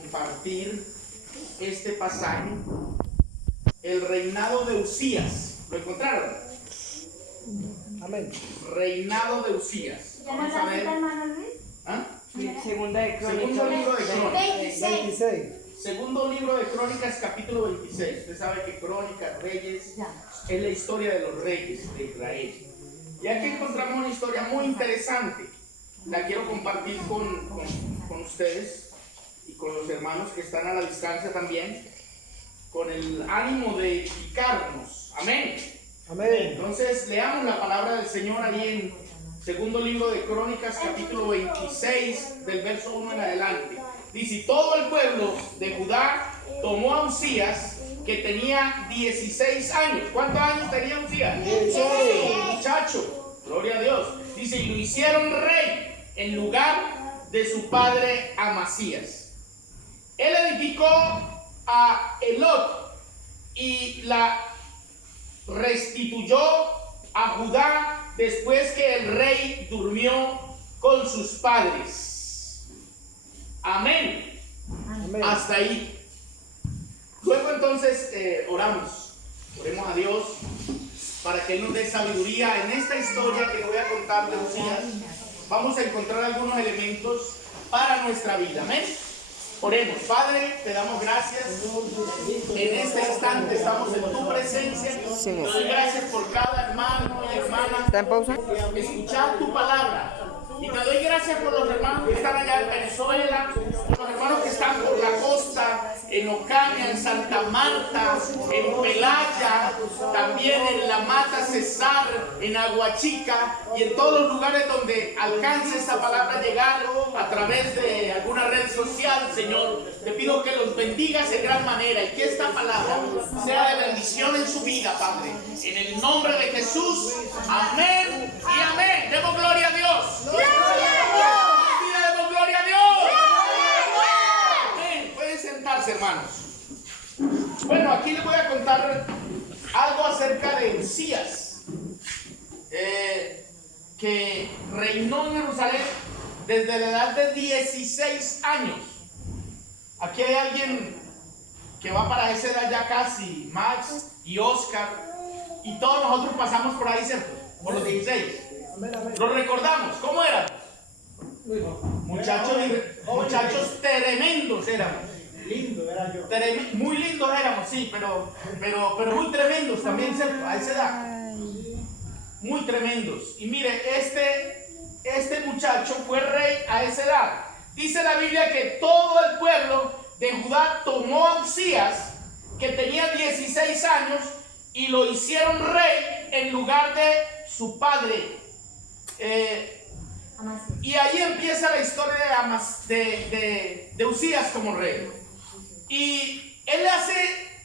compartir este pasaje, el reinado de Uzías. ¿Lo encontraron? Amén. Reinado de Uzías. Vamos a ver. ¿Ah? Segunda de Crónicas. Segundo libro de Crónicas. 26. Segundo libro de Crónicas, capítulo 26. Usted sabe que Crónicas, Reyes, es la historia de los reyes de Israel. Y aquí encontramos una historia muy interesante. La quiero compartir con ustedes y con los hermanos que están a la distancia también, con el ánimo de edificarnos. Amén. Amén. Entonces, leamos la palabra del Señor ahí en segundo libro de Crónicas, capítulo 26, del verso 1 en adelante. Dice: y todo el pueblo de Judá tomó a Uzías, que tenía 16 años. ¿Cuántos años tenía Uzías? 16. Muchacho, gloria a Dios. Dice: y lo hicieron rey en lugar de su padre Amasías. Él edificó a Elot y la restituyó a Judá después que el rey durmió con sus padres. Amén. Amén. Hasta ahí. Luego entonces oremos a Dios para que Él nos dé sabiduría en esta historia que le voy a contar de Uzías. Vamos a encontrar algunos elementos para nuestra vida. Amén. Oremos. Padre, te damos gracias. En este instante estamos en tu presencia. Te doy gracias por cada hermano y hermana. ¿Está en pausa? Escuchar tu palabra. Y te doy gracias por los hermanos que están allá en Venezuela, por los hermanos que están por la costa, en Ocaña, en Santa Marta, en Pelaya, también en La Mata, Cesar, en Aguachica y en todos los lugares donde alcance esta palabra llegar a través de alguna red social. Señor, te pido que los bendigas en gran manera y que esta palabra sea de bendición en su vida, Padre. En el nombre de Jesús, amén y amén. Demos gloria a Dios. Demos gloria a Dios. Amén. Pueden sentarse, hermanos. Bueno, aquí les voy a contar algo acerca de Uzías, que reinó en Jerusalén desde la edad de 16 años. Aquí hay alguien que va para esa edad ya casi, Max y Oscar, y todos nosotros pasamos por ahí, ¿cierto? Por los 16. ¿Lo recordamos? ¿Cómo eran? Muchachos tremendos éramos. Lindo era yo. Muy lindos éramos, sí, pero muy tremendos también, ¿cierto? A esa edad. Muy tremendos. Y mire, este muchacho fue rey a esa edad. Dice la Biblia que todo el pueblo de Judá tomó a Uzías, que tenía 16 años, y lo hicieron rey en lugar de su padre. Y ahí empieza la historia de Uzías como rey. Y él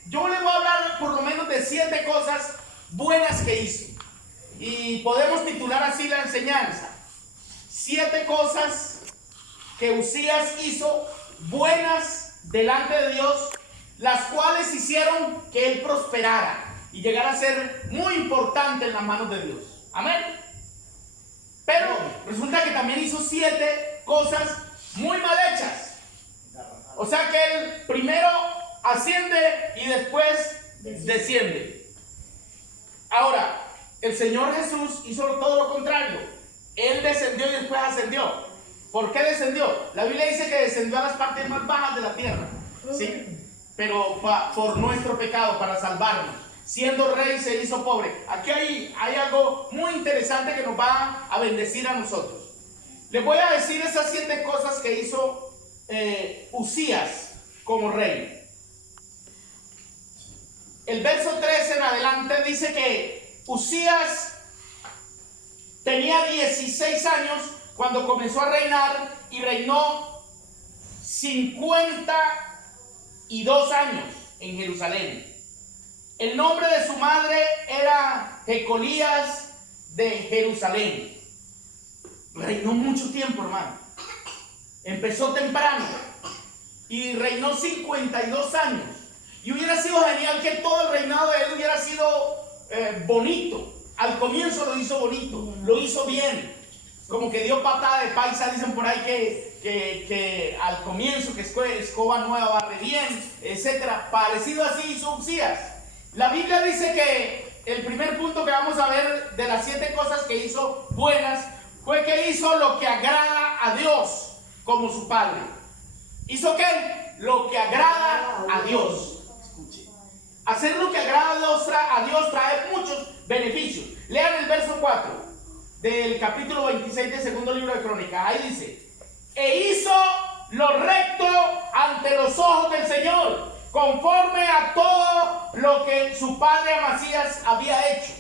yo le voy a hablar por lo menos de 7 cosas buenas que hizo. Y podemos titular así la enseñanza: 7 cosas que Uzías hizo buenas delante de Dios, las cuales hicieron que él prosperara y llegara a ser muy importante en las manos de Dios. Amén. Pero resulta que también hizo 7 cosas muy mal hechas. O sea que él primero asciende y después desciende. Ahora, el Señor Jesús hizo todo lo contrario. Él descendió y después ascendió. ¿Por qué descendió? La Biblia dice que descendió a las partes más bajas de la tierra, ¿sí? Pero por nuestro pecado, para salvarnos. Siendo rey se hizo pobre. Aquí hay algo muy interesante que nos va a bendecir a nosotros. Les voy a decir esas 7 cosas que hizo Uzías como rey. El verso 3 en adelante dice que Uzías tenía 16 años cuando comenzó a reinar y reinó 52 años en Jerusalén. El nombre de su madre era Jecolías de Jerusalén. Reinó mucho tiempo, hermano. Empezó temprano y reinó 52 años. Y hubiera sido genial que todo el reinado de él hubiera sido bonito. Al comienzo lo hizo bonito, lo hizo bien. como que dio patada de paisa, dicen por ahí que al comienzo, que escoba nueva barre bien, etcétera. Parecido así hizo Uzías. La Biblia dice que el primer punto que vamos a ver de las 7 cosas que hizo buenas fue que hizo lo que agrada a Dios como su padre. ¿Hizo qué? Lo que agrada a Dios. Escuche. Hacer lo que agrada a Dios trae muchos beneficios. Lean el verso 4 del capítulo 26 del segundo libro de Crónicas. Ahí dice: e hizo lo recto ante los ojos del Señor, conforme a todo lo que su padre Amasías había hecho.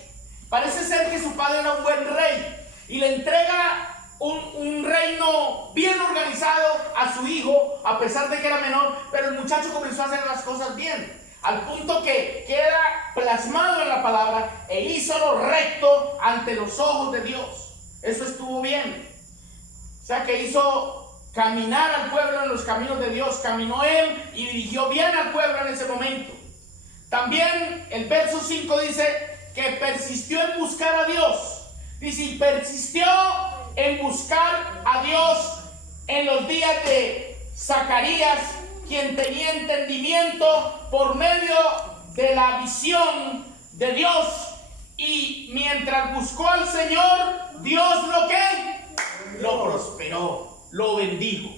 Parece ser que su padre era un buen rey y le entrega un reino bien organizado a su hijo, a pesar de que era menor, pero el muchacho comenzó a hacer las cosas bien, al punto que queda plasmado en la palabra: e hizo lo recto ante los ojos de Dios. Eso estuvo bien. O sea, que hizo caminar al pueblo en los caminos de Dios. Caminó él y dirigió bien al pueblo en ese momento. También el verso 5 dice que persistió en buscar a Dios. Dice: y persistió en buscar a Dios en los días de Zacarías, quien tenía entendimiento por medio de la visión de Dios. Y mientras buscó al Señor, Dios lo prosperó, lo bendijo.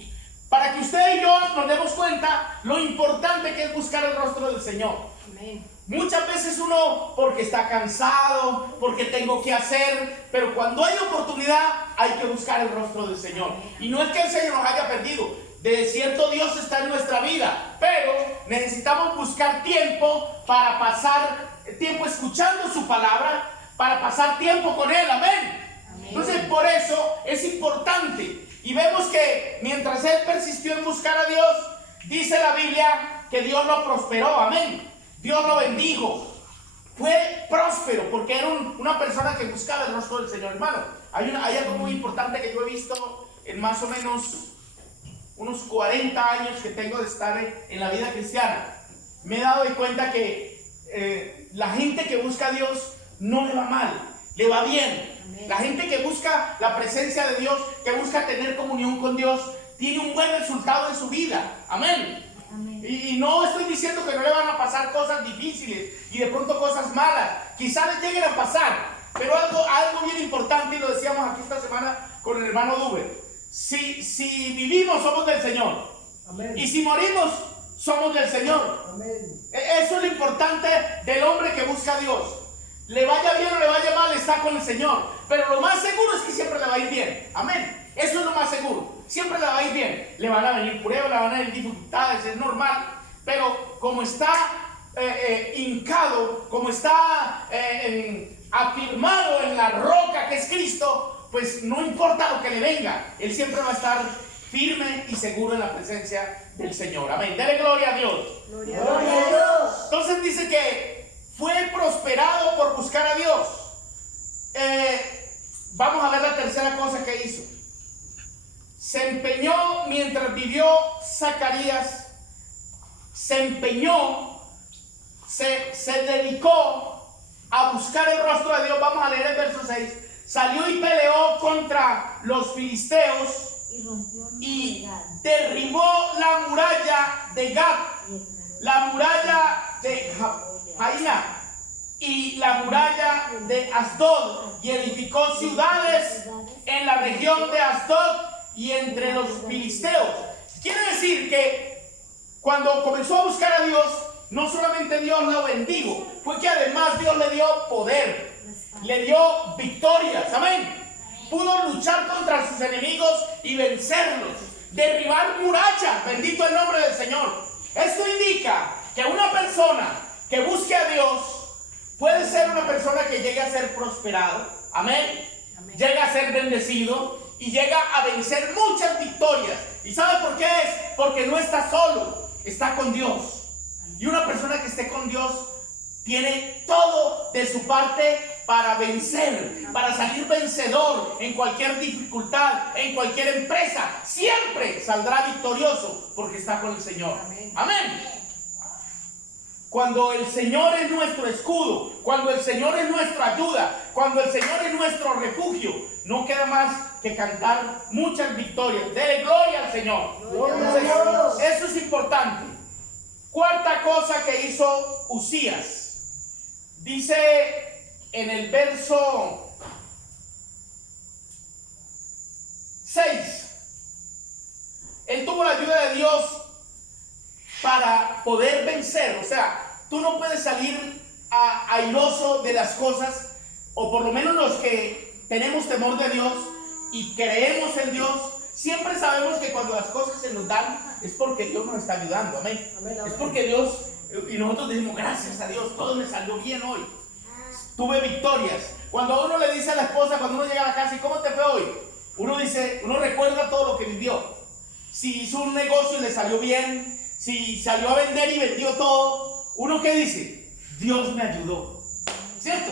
Para que usted y yo nos demos cuenta lo importante que es buscar el rostro del Señor. Amén. Muchas veces uno, porque está cansado, porque tengo que hacer, pero cuando hay oportunidad hay que buscar el rostro del Señor. Y no es que el Señor nos haya perdido, de cierto Dios está en nuestra vida, pero necesitamos buscar tiempo para pasar tiempo escuchando su palabra, para pasar tiempo con Él. Amén. Entonces, por eso es importante. Y vemos que mientras él persistió en buscar a Dios, dice la Biblia que Dios lo prosperó. Amén. Dios lo bendijo. Fue próspero porque era una persona que buscaba el rostro del Señor. Hermano, hay algo muy importante que yo he visto en más o menos unos 40 años que tengo de estar en la vida cristiana. Me he dado de cuenta que la gente que busca a Dios no le va mal, le va bien. La gente que busca la presencia de Dios, que busca tener comunión con Dios, tiene un buen resultado en su vida. Amén. Y no estoy diciendo que no le van a pasar cosas difíciles y de pronto cosas malas. Quizás les lleguen a pasar, pero algo bien importante, y lo decíamos aquí esta semana con el hermano Duber. Si vivimos, somos del Señor. Amén. Y si morimos, somos del Señor. Amén. Eso es lo importante del hombre que busca a Dios. Le vaya bien o le vaya mal, está con el Señor. Pero lo más seguro es que siempre le va a ir bien. Amén. Eso es lo más seguro. Siempre le va a ir bien. Le van a venir pruebas, le van a venir dificultades, es normal. Pero como está hincado, como está afirmado en la roca que es Cristo, pues no importa lo que le venga, él siempre va a estar firme y seguro en la presencia del Señor. Amén. Dele gloria a Dios. Gloria a Dios. Entonces dice que fue prosperado por buscar a Dios. Vamos a ver la tercera cosa que hizo. Se empeñó mientras vivió Zacarías. Se empeñó, se dedicó a buscar el rostro de Dios. Vamos a leer el verso 6. Salió y peleó contra los filisteos y derribó la muralla de Gat, la muralla de Jaina y la muralla de Asdod, y edificó ciudades en la región de Asdod y entre los filisteos. Quiere decir que cuando comenzó a buscar a Dios, no solamente Dios lo bendijo, fue que además Dios le dio poder, le dio victorias. Amén. Pudo luchar contra sus enemigos y vencerlos, derribar murallas. Bendito el nombre del Señor. Esto indica que una persona que busque a Dios puede ser una persona que llegue a ser prosperado. Amén. Llega a ser bendecido y llega a vencer muchas victorias. ¿Y sabe por qué es? Porque no está solo, está con Dios. Y una persona que esté con Dios tiene todo de su parte para vencer, para salir vencedor en cualquier dificultad, en cualquier empresa. Siempre saldrá victorioso porque está con el Señor. Amén. Cuando el Señor es nuestro escudo, cuando el Señor es nuestra ayuda, cuando el Señor es nuestro refugio, no queda más que cantar muchas victorias. Dele gloria al Señor. Gloria a Entonces, Dios. eso es importante. Cuarta cosa que hizo Uzías. Dice en el verso 6. Él tuvo la ayuda de Dios para poder vencer. O sea, tú no puedes salir airoso de las cosas, o por lo menos los que tenemos temor de Dios y creemos en Dios, siempre sabemos que cuando las cosas se nos dan es porque Dios nos está ayudando. Amén. Amén, amén. Es porque Dios, y nosotros decimos gracias a Dios, todo me salió bien hoy, tuve victorias. Cuando uno le dice a la esposa, cuando uno llega a la casa, ¿y cómo te fue hoy? Uno dice, uno recuerda todo lo que vivió. Si hizo un negocio y le salió bien, si salió a vender y vendió todo, ¿uno qué dice? Dios me ayudó, ¿cierto?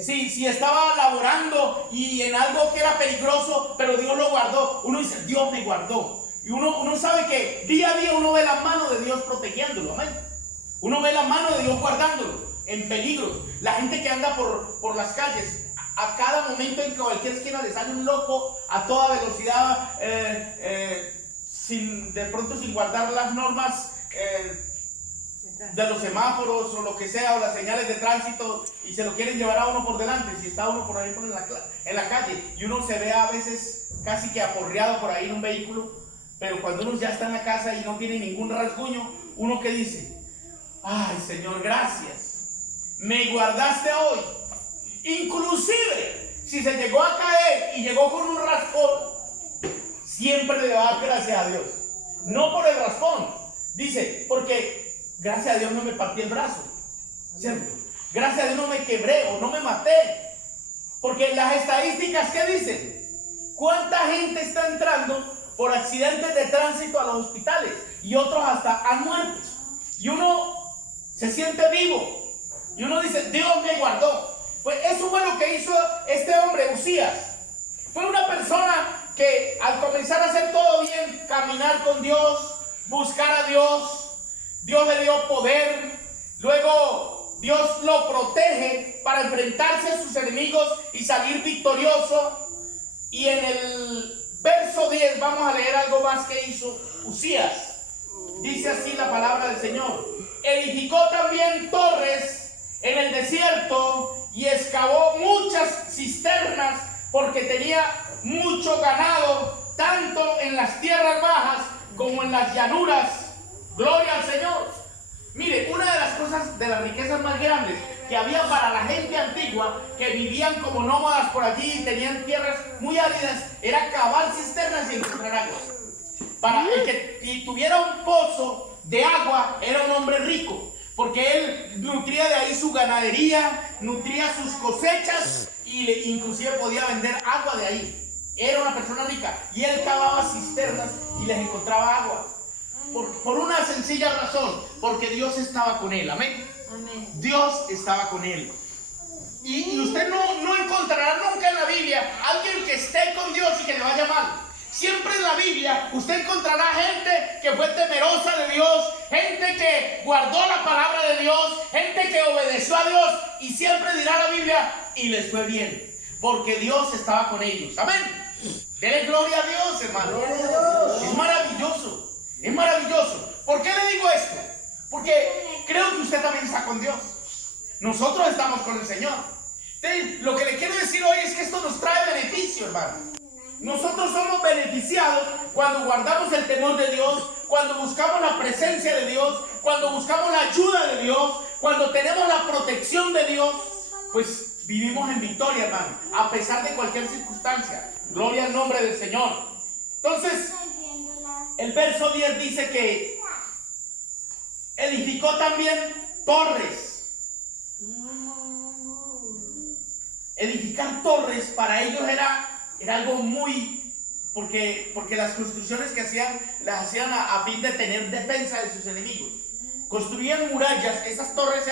Si estaba laborando y en algo que era peligroso, pero Dios lo guardó, uno dice, Dios me guardó. Y uno sabe que día a día uno ve la mano de Dios protegiéndolo, amén. Uno ve la mano de Dios guardándolo en peligros. La gente que anda por las calles, a cada momento, en cualquier esquina le sale un loco a toda velocidad, de pronto sin guardar las normas de los semáforos o lo que sea, o las señales de tránsito, y se lo quieren llevar a uno por delante. Si está uno por ahí en la calle y uno se ve a veces casi que aporreado por ahí en un vehículo, pero cuando uno ya está en la casa y no tiene ningún rasguño, uno que dice, ay Señor, gracias, me guardaste hoy. Inclusive si se llegó a caer y llegó con un raspón, siempre le va a dar gracias a Dios, no por el raspón, dice, porque gracias a Dios no me partí el brazo, ¿cierto? Gracias a Dios no me quebré o no me maté. Porque las estadísticas, ¿qué dicen? ¿Cuánta gente está entrando por accidentes de tránsito a los hospitales? Y otros hasta han muerto. Y uno se siente vivo. Y uno dice, Dios me guardó. Pues eso fue lo que hizo este hombre, Uzías. Fue una persona que al comenzar a hacer todo bien, caminar con Dios, buscar a Dios, Dios le dio poder, luego Dios lo protege para enfrentarse a sus enemigos y salir victorioso. Y en el verso 10 vamos a leer algo más que hizo Uzías. Dice así la palabra del Señor: edificó también torres en el desierto y excavó muchas cisternas, porque tenía mucho ganado, tanto en las tierras bajas como en las llanuras. Gloria al Señor. Mire, una de las cosas, de las riquezas más grandes que había para la gente antigua, que vivían como nómadas por allí y tenían tierras muy áridas, era cavar cisternas y encontrar agua. Para el que tuviera un pozo de agua, era un hombre rico, porque él nutría de ahí su ganadería, nutría sus cosechas y inclusive podía vender agua de ahí. Era una persona rica y él cavaba cisternas y les encontraba agua. Por una sencilla razón, porque Dios estaba con él, amén. Amén. Dios estaba con él. Y usted no encontrará nunca en la Biblia alguien que esté con Dios y que le vaya mal. Siempre en la Biblia usted encontrará gente que fue temerosa de Dios, gente que guardó la palabra de Dios, gente que obedeció a Dios, y siempre dirá la Biblia, y les fue bien, porque Dios estaba con ellos, amén. Dele gloria a Dios, hermano. Es maravilloso. Es maravilloso. ¿Por qué le digo esto? Porque creo que usted también está con Dios. Nosotros estamos con el Señor. Entonces, lo que le quiero decir hoy es que esto nos trae beneficio, hermano. Nosotros somos beneficiados cuando guardamos el temor de Dios, cuando buscamos la presencia de Dios, cuando buscamos la ayuda de Dios, cuando tenemos la protección de Dios. Pues vivimos en victoria, hermano, a pesar de cualquier circunstancia. Gloria al nombre del Señor. Entonces, el verso 10 dice que edificó también torres. Edificar torres para ellos era algo muy... Porque las construcciones que hacían, las hacían a fin de tener defensa de sus enemigos. Construían murallas, esas torres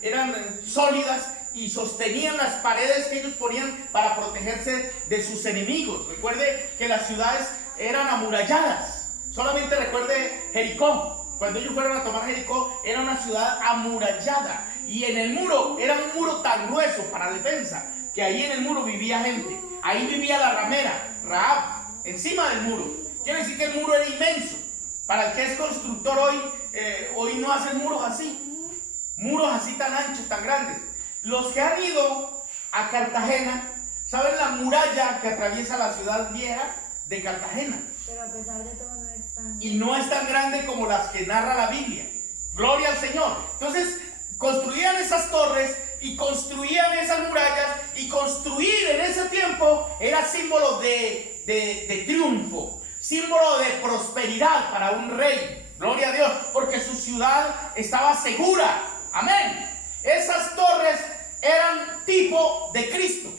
eran sólidas y sostenían las paredes que ellos ponían para protegerse de sus enemigos. Recuerde que las ciudades eran amuralladas. Solamente recuerde Jericó. Cuando ellos fueron a tomar Jericó, era una ciudad amurallada. Y en el muro, era un muro tan grueso para defensa, que ahí en el muro vivía gente. ahí vivía la ramera, Rahab, encima del muro. Quiere decir que el muro era inmenso. Para el que es constructor hoy no hacen muros así tan anchos, tan grandes. Los que han ido a Cartagena, ¿saben la muralla que atraviesa la ciudad vieja de Cartagena? Pero a pesar de todo no es tan... Y no es tan grande como las que narra la Biblia. Gloria al Señor. Entonces, construían esas torres y construían esas murallas, y construir en ese tiempo era símbolo de triunfo, símbolo de prosperidad para un rey. Gloria a Dios, porque su ciudad estaba segura. Amén. Esas torres eran tipo de Cristo,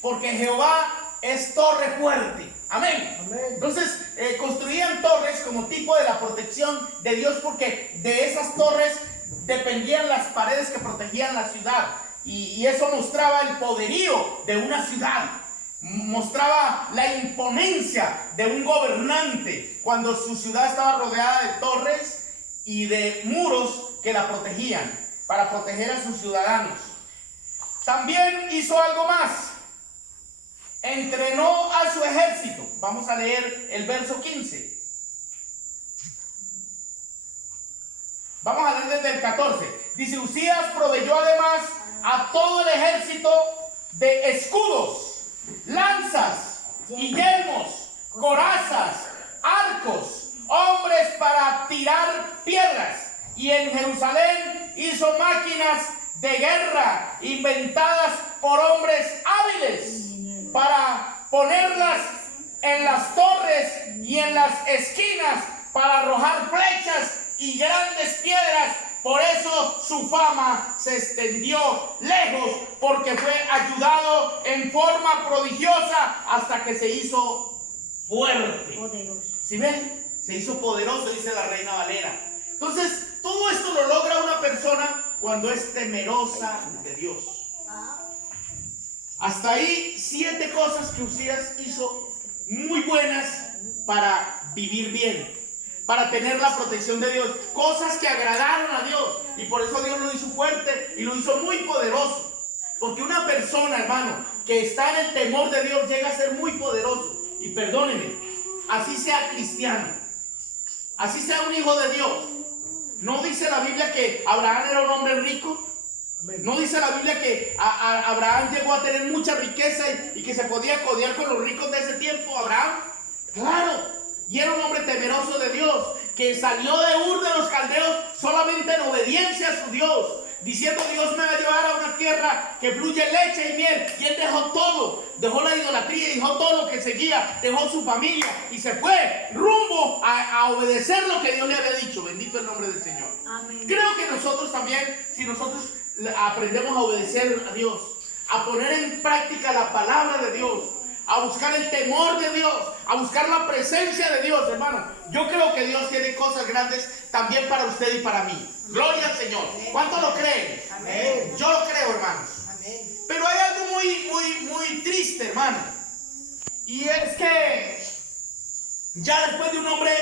porque Jehová es torre fuerte. Amén. Amén. Entonces construían torres como tipo de la protección de Dios, porque de esas torres dependían las paredes que protegían la ciudad, y eso mostraba el poderío de una ciudad, mostraba la imponencia de un gobernante cuando su ciudad estaba rodeada de torres y de muros que la protegían para proteger a sus ciudadanos. También hizo algo más: entrenó a su ejército. Vamos a leer el verso 15. Vamos a leer desde el 14. Dice: Usías proveyó además a todo el ejército de escudos, lanzas y yelmos, corazas, arcos, hombres para tirar piedras. Y en Jerusalén hizo máquinas de guerra inventadas por hombres hábiles para ponerlas en las torres y en las esquinas, para arrojar flechas y grandes piedras. Por eso su fama se extendió lejos, porque fue ayudado en forma prodigiosa hasta que se hizo fuerte. Poderoso. ¿Sí ven? Se hizo poderoso, dice la Reina Valera. Entonces, todo esto lo logra una persona cuando es temerosa de Dios. Hasta ahí 7 cosas que Usías hizo muy buenas para vivir bien, para tener la protección de Dios, cosas que agradaron a Dios, y por eso Dios lo hizo fuerte y lo hizo muy poderoso. Porque una persona, hermano, que está en el temor de Dios llega a ser muy poderoso. Y perdónenme, así sea cristiano, así sea un hijo de Dios. ¿No dice la Biblia que Abraham era un hombre rico? ¿No dice la Biblia que Abraham llegó a tener mucha riqueza y que se podía codear con los ricos de ese tiempo? Abraham, claro. Y era un hombre temeroso de Dios, que salió de Ur de los Caldeos solamente en obediencia a su Dios, diciendo: Dios me va a llevar a una tierra que fluye leche y miel. Y él dejó todo, dejó la idolatría, dejó todo lo que seguía, dejó su familia y se fue rumbo a obedecer lo que Dios le había dicho. Bendito el nombre del Señor. Amén. Creo que nosotros también, si nosotros aprendemos a obedecer a Dios, a poner en práctica la palabra de Dios, a buscar el temor de Dios, a buscar la presencia de Dios, hermano, yo creo que Dios tiene cosas grandes también para usted y para mí. Gloria al Señor. ¿Cuánto lo creen? Amén. Yo lo creo, hermanos. Amén. Pero hay algo muy triste, hermano, y es que ya después de un hombre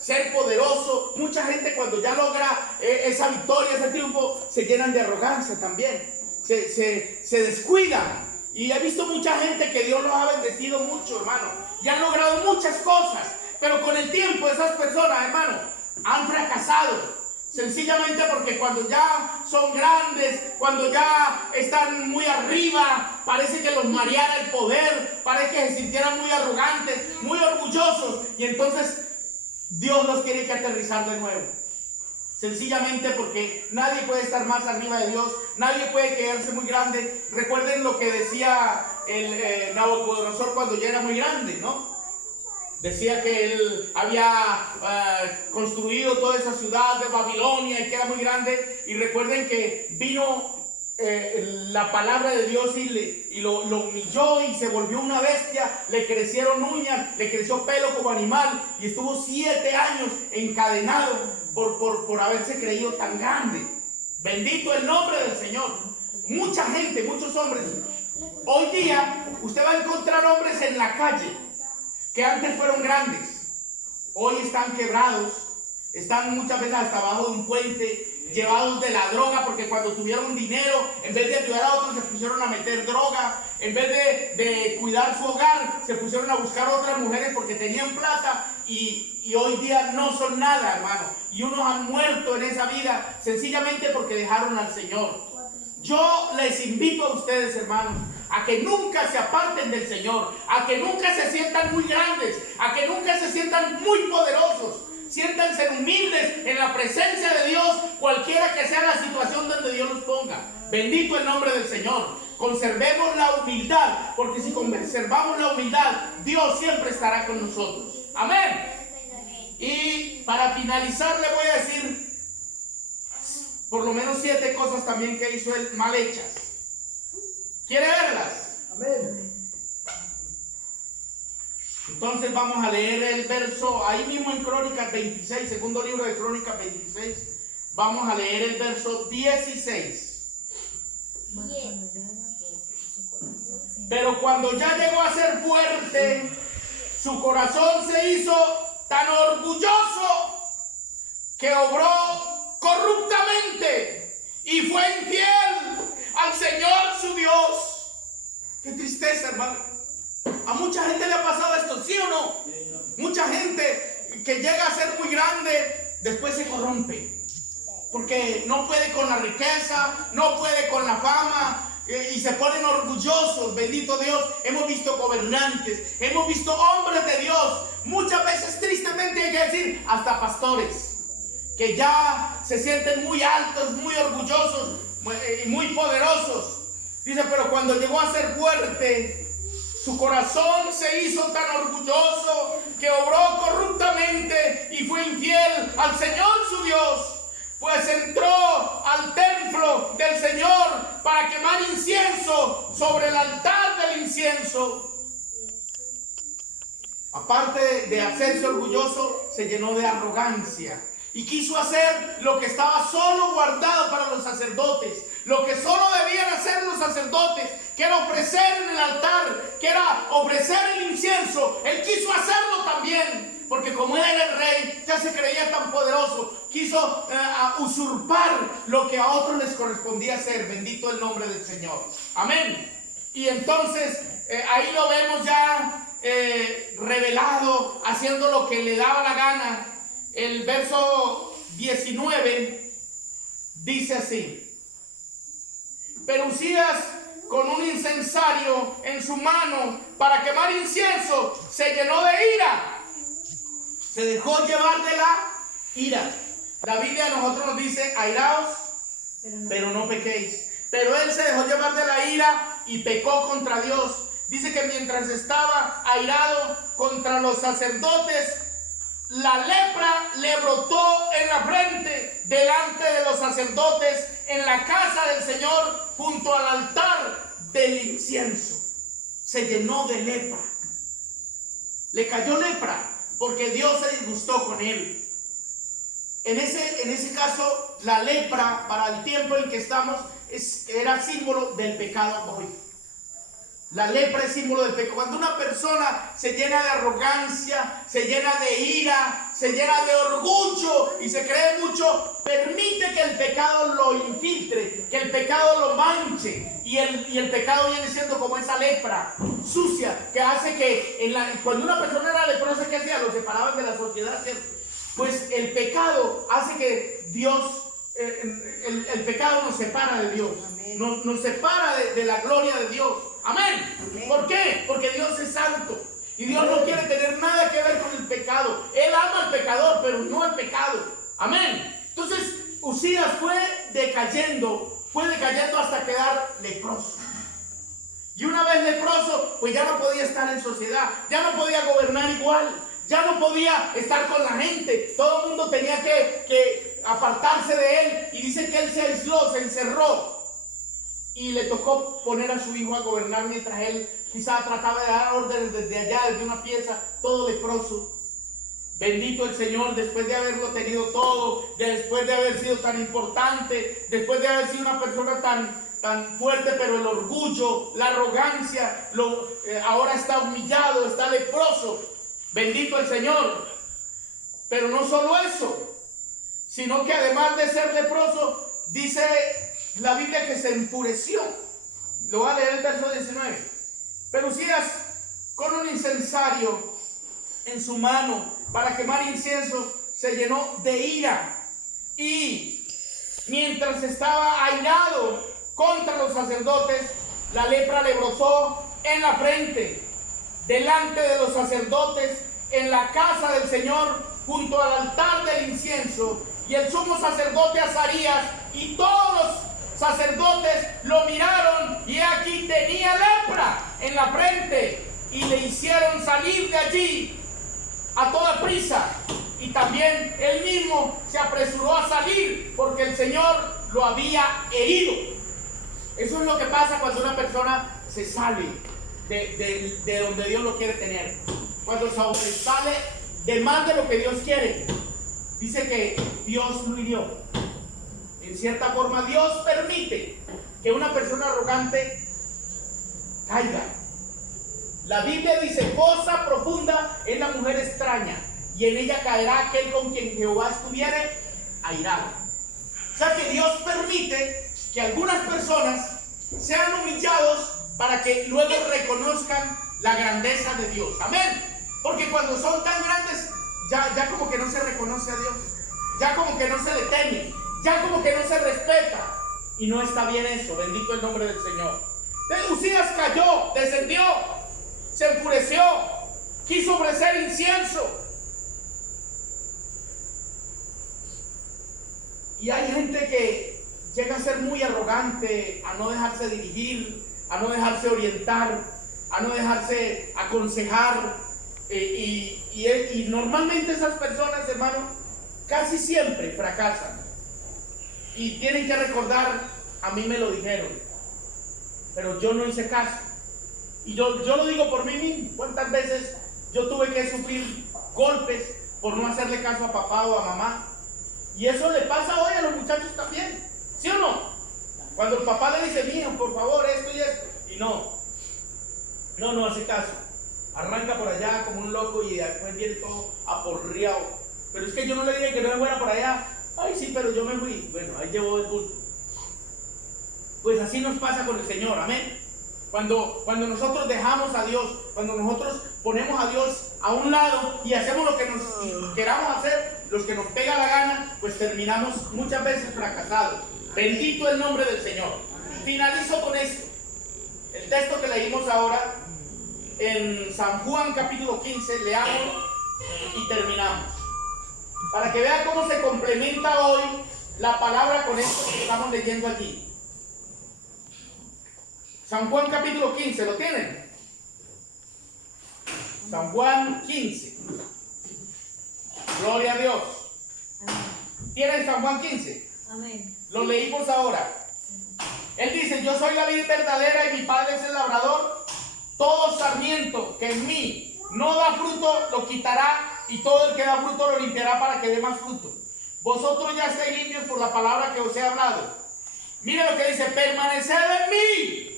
ser poderoso, mucha gente cuando ya logra esa victoria, ese triunfo, se llenan de arrogancia también, se descuidan. Y he visto mucha gente que Dios los ha bendecido mucho, hermano, y han logrado muchas cosas, pero con el tiempo esas personas, hermano, han fracasado. Sencillamente porque cuando ya son grandes, cuando ya están muy arriba, parece que los mareara el poder, parece que se sintieran muy arrogantes, muy orgullosos, y entonces Dios los tiene que aterrizar de nuevo. Sencillamente porque nadie puede estar más arriba de Dios, nadie puede quedarse muy grande. Recuerden lo que decía el Nabucodonosor cuando ya era muy grande, ¿no? Decía que él había construido toda esa ciudad de Babilonia y que era muy grande. Y recuerden que vino la palabra de Dios y lo humilló y se volvió una bestia. Le crecieron uñas, le creció pelo como animal y estuvo 7 años encadenado por haberse creído tan grande. Bendito el nombre del Señor. Mucha gente, muchos hombres. Hoy día usted va a encontrar hombres en la calle que antes fueron grandes, hoy están quebrados, Están muchas veces hasta abajo de un puente, llevados de la droga, porque cuando tuvieron dinero, en vez de ayudar a otros, se pusieron a meter droga. En vez de cuidar su hogar, se pusieron a buscar otras mujeres porque tenían plata, y hoy día no son nada, hermano. Y unos han muerto en esa vida sencillamente porque dejaron al Señor. Yo les invito a ustedes, hermanos, a que nunca se aparten del Señor, a que nunca se sientan muy grandes, a que nunca se sientan muy poderosos. Siéntanse humildes en la presencia de Dios, cualquiera que sea la situación donde Dios los ponga. Bendito el nombre del Señor. Conservemos la humildad, porque si conservamos la humildad, Dios siempre estará con nosotros. Amén. Y para finalizar le voy a decir por lo menos 7 cosas también que hizo él mal hechas. ¿Quiere verlas? Amén. Entonces vamos a leer el verso ahí mismo en Crónicas 26, segundo libro de Crónicas 26. Vamos a leer el verso 16. Pero cuando ya llegó a ser fuerte, su corazón se hizo tan orgulloso que obró corruptamente y fue infiel al Señor su Dios. Qué tristeza, hermano. A mucha gente le ha pasado esto, ¿sí o no? Mucha gente que llega a ser muy grande, después se corrompe. Porque no puede con la riqueza, no puede con la fama, y se ponen orgullosos. Bendito Dios. Hemos visto gobernantes, hemos visto hombres de Dios, muchas veces tristemente hay que decir, hasta pastores, que ya se sienten muy altos, muy orgullosos y muy poderosos. Dice, pero cuando llegó a ser fuerte, su corazón se hizo tan orgulloso que obró corruptamente y fue infiel al Señor su Dios. Pues entró al templo del Señor para quemar incienso sobre el altar del incienso. Aparte de hacerse orgulloso, se llenó de arrogancia y quiso hacer lo que estaba solo guardado para los sacerdotes, lo que solo debían hacer los sacerdotes, que era ofrecer en el altar, que era ofrecer el incienso. Él quiso hacerlo también, porque como él era el rey, ya se creía tan poderoso, quiso usurpar lo que a otros les correspondía hacer. Bendito el nombre del Señor. Amén. Y entonces ahí lo vemos ya revelado, haciendo lo que le daba la gana. El verso 19 dice así: pero Uzías, con un incensario en su mano para quemar incienso, se llenó de ira. Se dejó llevar de la ira. La Biblia a nosotros nos dice, airaos, pero no pequéis. Pero él se dejó llevar de la ira y pecó contra Dios. Dice que mientras estaba airado contra los sacerdotes, la lepra le brotó en la frente delante de los sacerdotes en la casa del Señor junto al altar del incienso. Se llenó de lepra. Le cayó lepra porque Dios se disgustó con él. En ese caso, la lepra para el tiempo en que estamos era símbolo del pecado hoy. La lepra es símbolo del pecado. Cuando una persona se llena de arrogancia, se llena de ira, se llena de orgullo y se cree mucho, permite que el pecado lo infiltre, que el pecado lo manche. Y el pecado viene siendo como esa lepra sucia que hace que cuando una persona era leprosa, ¿qué hacía? Lo separaban de la sociedad, ¿cierto? Pues el pecado hace que Dios, el pecado nos separa de Dios, nos separa de la gloria de Dios. Amén. Amén. ¿Por qué? Porque Dios es santo y Dios no quiere tener nada que ver con el pecado. Él ama al pecador, pero no el pecado. Amén. Entonces Uzías fue decayendo hasta quedar leproso. Y una vez leproso, pues ya no podía estar en sociedad, ya no podía gobernar igual, ya no podía estar con la gente. Todo el mundo tenía que apartarse de él. Y dice que él se aisló, se encerró. Y le tocó poner a su hijo a gobernar mientras él quizá trataba de dar órdenes desde allá, desde una pieza, todo leproso. Bendito el Señor, después de haberlo tenido todo, después de haber sido tan importante, después de haber sido una persona tan fuerte, pero el orgullo, la arrogancia, ahora está humillado, está leproso. Bendito el Señor. Pero no solo eso, sino que además de ser leproso, dice la Biblia que se enfureció. Lo voy a leer el verso 19. Pero Usías, con un incensario en su mano para quemar incienso, se llenó de ira. Y mientras estaba airado contra los sacerdotes, la lepra le brotó en la frente, delante de los sacerdotes, en la casa del Señor, junto al altar del incienso. Y el sumo sacerdote Azarías y todos los sacerdotes lo miraron, y aquí tenía lepra en la frente, y le hicieron salir de allí a toda prisa. Y también él mismo se apresuró a salir, porque el Señor lo había herido. Eso es lo que pasa cuando una persona se sale de donde Dios lo quiere tener. Cuando se sale de más de lo que Dios quiere. Dice que Dios lo hirió. En cierta forma, Dios permite que una persona arrogante caiga. La Biblia dice: cosa profunda es la mujer extraña, y en ella caerá aquel con quien Jehová estuviere airado. O sea que Dios permite que algunas personas sean humillados para que luego reconozcan la grandeza de Dios. Amén. Porque cuando son tan grandes, ya como que no se reconoce a Dios, ya como que no se le teme, ya como que no se respeta, y no está bien eso. Bendito el nombre del Señor. Entonces Usías cayó, descendió, se enfureció, quiso ofrecer incienso. Y hay gente que llega a ser muy arrogante, a no dejarse dirigir, a no dejarse orientar, a no dejarse aconsejar. Y normalmente esas personas, hermano, casi siempre fracasan. Y tienen que recordar: a mí me lo dijeron, pero yo no hice caso. Y yo lo digo por mí mismo. ¿Cuántas veces yo tuve que sufrir golpes por no hacerle caso a papá o a mamá? Y eso le pasa hoy a los muchachos también, ¿sí o no? Cuando el papá le dice: mijo, por favor, esto y esto, y no hace caso. Arranca por allá como un loco y después viene todo aporreado. Pero es que yo no le dije que no me fuera por allá. Ay, sí, pero yo me fui. Bueno, ahí llevó el bulto. Pues así nos pasa con el Señor, amén. Cuando nosotros dejamos a Dios, cuando nosotros ponemos a Dios a un lado y hacemos lo que nos queramos hacer, los que nos pega la gana, pues terminamos muchas veces fracasados. Bendito el nombre del Señor. Finalizo con esto. El texto que leímos ahora en San Juan capítulo 15, leamos y terminamos. Para que vea cómo se complementa hoy la palabra con esto que estamos leyendo aquí. San Juan capítulo 15, ¿lo tienen? San Juan 15. Gloria a Dios. Amén. ¿Tienen San Juan 15? Amén. Lo leímos ahora. Él dice: yo soy la vid verdadera y mi Padre es el labrador. Todo sarmiento que en mí no da fruto lo quitará, y todo el que da fruto lo limpiará para que dé más fruto. Vosotros ya estáis limpios por la palabra que os he hablado. Mire lo que dice: permaneced en mí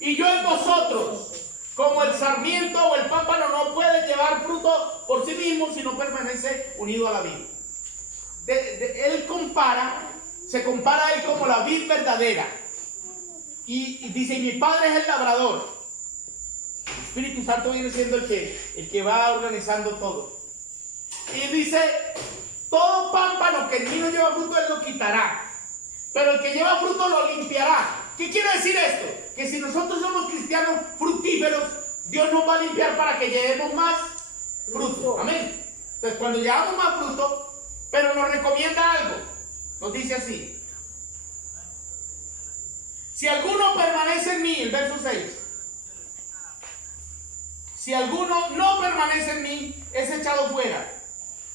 y yo en vosotros. Como el sarmiento o el pámpano no puede llevar fruto por sí mismo si no permanece unido a la vid. Él se compara a él como la vid verdadera. Y dice: y mi Padre es el labrador. El Espíritu Santo viene siendo el que va organizando todo. Y dice: todo pámpano que en mí no lleva fruto, él lo quitará, pero el que lleva fruto lo limpiará. ¿Qué quiere decir esto? Que si nosotros somos cristianos fructíferos, Dios nos va a limpiar para que llevemos más fruto. Amén. Entonces, cuando llevamos más fruto, pero nos recomienda algo, nos dice así: si alguno permanece en mí, el verso 6, si alguno no permanece en mí, es echado fuera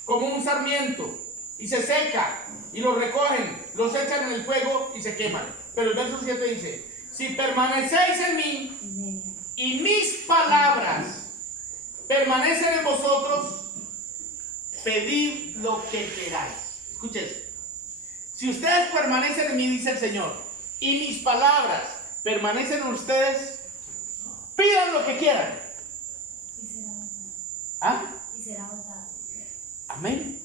como un sarmiento y se seca, y los recogen, los echan en el fuego y se queman. Pero el verso 7 dice: si permanecéis en mí y mis palabras permanecen en vosotros, pedid lo que queráis. Escuchen, si ustedes permanecen en mí, dice el Señor, y mis palabras permanecen en ustedes, pidan lo que quieran. Y será dado. ¿Ah? Y será dado. Amén.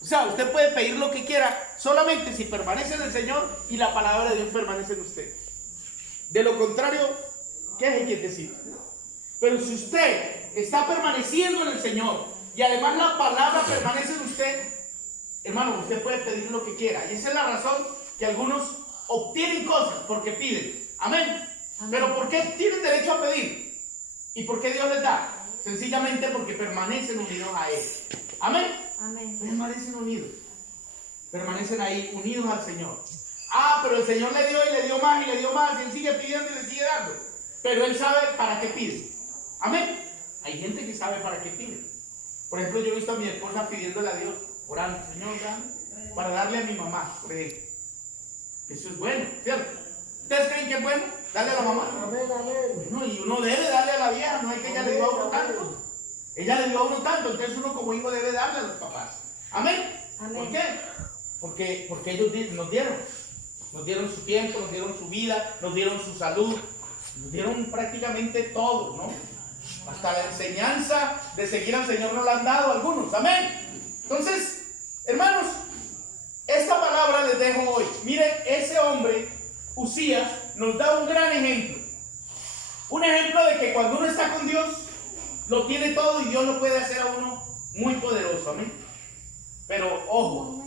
O sea, usted puede pedir lo que quiera, solamente si permanece en el Señor y la palabra de Dios permanece en usted. De lo contrario, quédese quietecito. Pero si usted está permaneciendo en el Señor y además la palabra permanece en usted, hermano, usted puede pedir lo que quiera. Y esa es la razón que algunos obtienen cosas porque piden. Amén. Pero ¿por qué tienen derecho a pedir? ¿Y por qué Dios les da? Sencillamente porque permanecen unidos a Él. Amén. Amén. Permanecen unidos. Permanecen ahí unidos al Señor. Pero el Señor le dio y le dio más y le dio más. Y Él sigue pidiendo y le sigue dando. Pero Él sabe para qué pide. Amén. Hay gente que sabe para qué pide. Por ejemplo, yo he visto a mi esposa pidiéndole a Dios, orando, Señor, dame, para darle a mi mamá, por ejemplo. Eso es bueno, ¿cierto? ¿Ustedes creen que es bueno? Darle a la mamá. Amén, amén. Bueno, y uno debe darle a la vieja, no es que ella le dio a uno tanto. Ella le dio a uno tanto, entonces uno como hijo debe darle a los papás. Amén. Amén. ¿Por qué? Porque ellos nos dieron su tiempo, nos dieron su vida, nos dieron su salud, nos dieron prácticamente todo, ¿no? Hasta la enseñanza de seguir al Señor nos la han dado algunos. Amén. Entonces, hermanos, esta palabra les dejo hoy. Miren, ese hombre, Uzías, nos da un gran ejemplo. Un ejemplo de que cuando uno está con Dios, lo tiene todo y Dios lo puede hacer a uno muy poderoso. Amén. Pero ojo,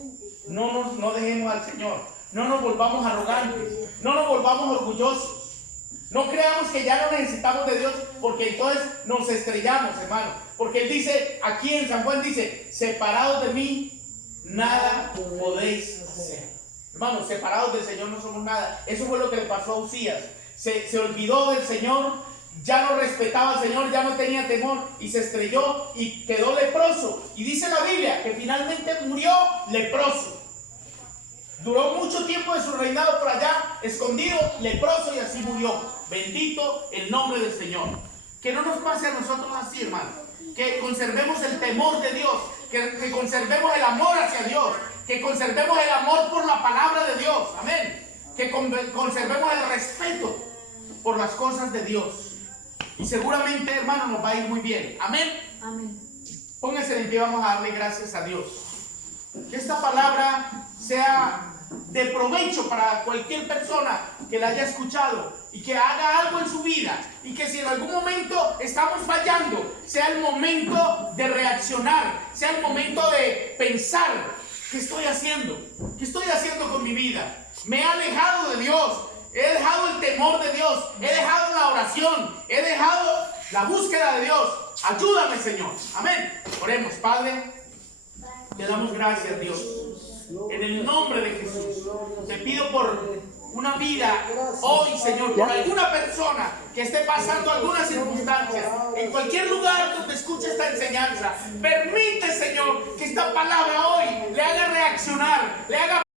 no dejemos al Señor. No nos volvamos arrogantes. No nos volvamos orgullosos. No creamos que ya no necesitamos de Dios, porque entonces nos estrellamos, hermano. Porque Él dice, aquí en San Juan dice, separados de mí, nada podéis hacer. Hermanos, separados del Señor no somos nada. Eso fue lo que le pasó a Uzías. Se olvidó del Señor, ya no respetaba al Señor, ya no tenía temor y se estrelló y quedó leproso. Y dice la Biblia que finalmente murió leproso. Duró mucho tiempo de su reinado por allá, escondido, leproso, y así murió. Bendito el nombre del Señor. Que no nos pase a nosotros así, hermano. Que conservemos el temor de Dios, que conservemos el amor hacia Dios, que conservemos el amor por la palabra de Dios. Amén. Que conservemos el respeto por las cosas de Dios. Y seguramente, hermano, nos va a ir muy bien. Amén. Amén. Pónganse en pie, vamos a darle gracias a Dios. Que esta palabra sea de provecho para cualquier persona que la haya escuchado y que haga algo en su vida, y que si en algún momento estamos fallando, sea el momento de reaccionar, sea el momento de pensar, ¿qué estoy haciendo? ¿Qué estoy haciendo con mi vida? Me he alejado de Dios, he dejado el temor de Dios, he dejado la oración, he dejado la búsqueda de Dios. Ayúdame, Señor. Amén. Oremos. Padre, te damos gracias, Dios. En el nombre de Jesús, te pido por una vida hoy, Señor, por alguna persona que esté pasando algunas circunstancias, en cualquier lugar donde escuche esta enseñanza. Permite, Señor, que esta palabra hoy le haga reaccionar, le haga